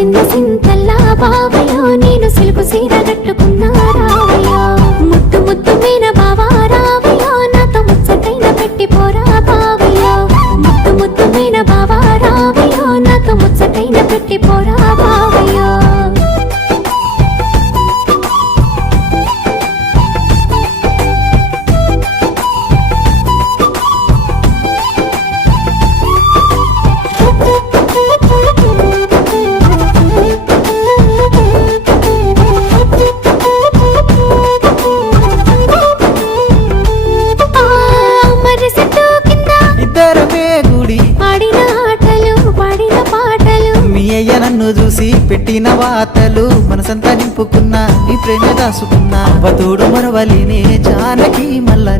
మురిసింద సింతల్లా బావయ్యో నేను సిలుకు సీర కట్టుకున్నా రావయ్యో ముద్దు ముద్దు మీన బావా రావయ్యో నాతో ముచ్చటైన పెట్టి పోరా బావయ్యో ముద్దు ముద్దు మీన బావా రావయ్యో నాతో ముచ్చటైన పెట్టి పోరా బావయ్యో నన్ను చూసి పెట్టిన వాతలు మనసంతా నింపుకున్నా నీ ప్రేమ దాసుకున్నా అవతోడు మరవలినే జానకి మల్లని